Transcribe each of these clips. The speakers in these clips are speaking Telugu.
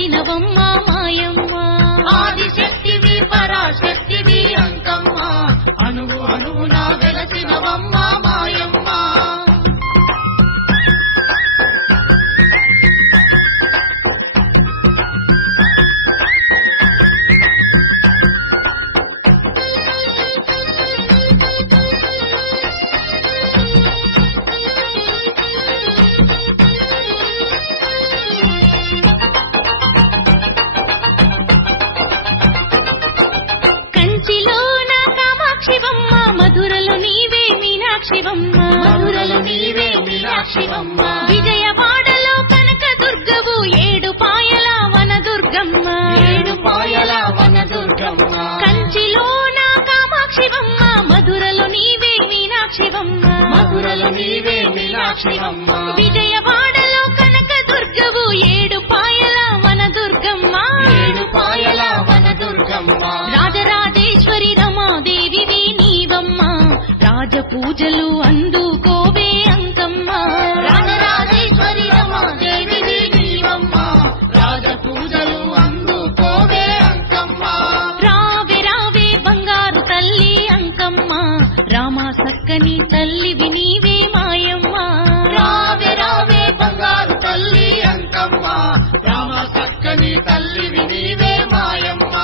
నవమ్మ విజయవాడలో కనక దుర్గవు ఏడు పాయల వన దుర్గమ్మ ఏడు పాయల వన దుర్గమ్మ కంచిలో నా కామాక్షివమ్మ మధురలో నీవే మీనాక్షివమ్మ. మధురలు నీవే మీనాక్షివమ్మ. విజయవాడలో కనక దుర్గవు ఏడు పాయల వన దుర్గమ్మ ఏడు పాయల వన దుర్గమ్మ రాజరాజేశ్వరి రమాదేవివి నీవమ్మ. రాజ పూజలు అందుకోవే రామ చక్కని తల్లి నీవే మాయమ్మ.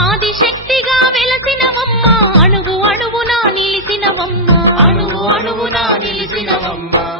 ఆదిశక్తిగా వెలసినవమ్మ అణువు అణువునా నిలిసినవమ్మ. నువ్వు నా నిలిచినవమ్మా.